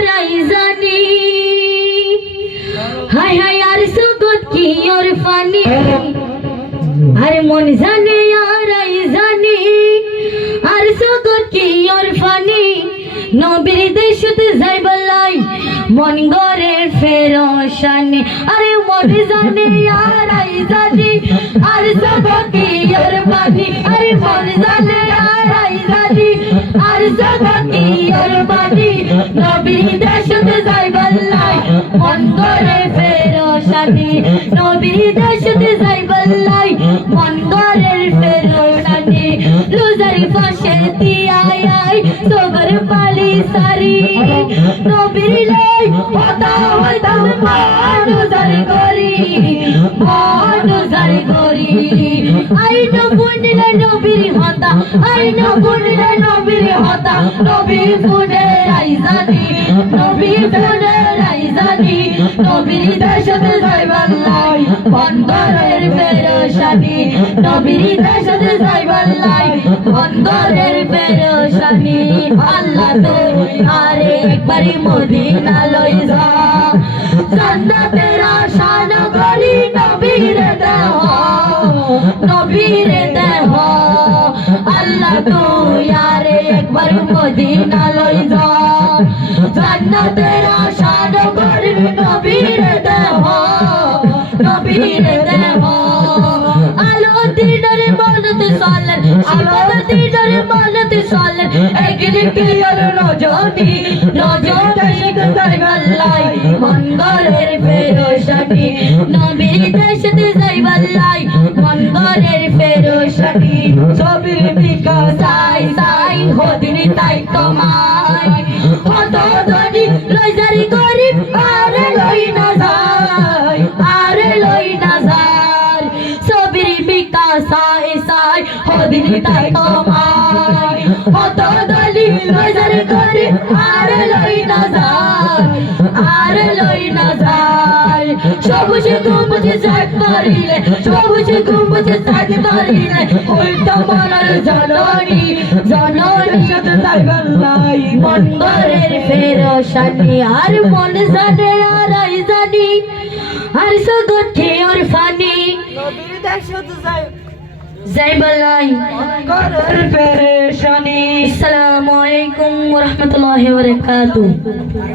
আরাই জানি। হায় হায়, আর সুগত কি ওর ফানি? আর মন জানে আরাই জানি। আর সুগত কি ওর ফানি? নবীর দেশতে যাইবালাই মন গরে ফেরোশানি। আরে মন জানে আরাই জানি। আর সুগত কি ওর ফানি? আরে মন জানি আর সুগত কি ওর ফানি নবীর দেশতে যাইবালাই মন গরে ফেরোশানি নবীর দেশতে যাইবালাই মন গরের ফেরোশানি ফাঁসে দিয়াই আই সগর পালি সারি। নবীর লাই হতা হইতাম মানুজারি করি মানুজারি করি আই নো বুনিলে নবীর হতা, আই নো বুনিলে নবীর হতা, নবীর ফুনে রাইজানি নবীর ফুনে রাইজানি নবীর দেশতে যাইবাল্লাই বন্দরের ফেরোশানি। নবীর দেশতে যাইবাল্লাই বন্দরের ফেরোশানি। আল্লাহ তো আরে একবারই মদিনা লই যা। জান্নাতের আশা না নবীর দেহ। নবীর দেহ। আল্লাহ তো আরে একবার মদিনা লই যা। জান্নাতের আশা না করি নবীর দেহ নবীর দেহ। আলো দিনের মনতে চলেন আলো দিনের মনতে চলেন একদিন কি আর রজনী রজনী কোথায় গল্লাই মঙ্গলের ফেরোশানি, নবীর দেশতে যাইবাল্লাই মঙ্গলের ফেরোশানি। ছবির বিকাশ সাই সাই হদিনি তাই তোমায়। ধনী লইজারি গরিব আরে লই না যায়, আরে লই না যায়। সবির বিকাশ সাই সাই হদিনি তাই তোমায়। কত ধনী লইজারি গরিব আরে লই না যায়, আরে লই না যায়। সবুজ গুম্বুজ সাত পারিলে সবুজ গুম্বুজ সাত পারিলে উল্টা মনার জননী যাইবার নাই মন্দরের ফেরোশানি আর মন জানে আর আই জানি আর সগঠে ওর ফানি। নবীর দেশতে যাই যাই বলাই। করার পেরেশানি আসসালামু আলাইকুম ওয়া রাহমাতুল্লাহি ওয়া বারাকাতুহু।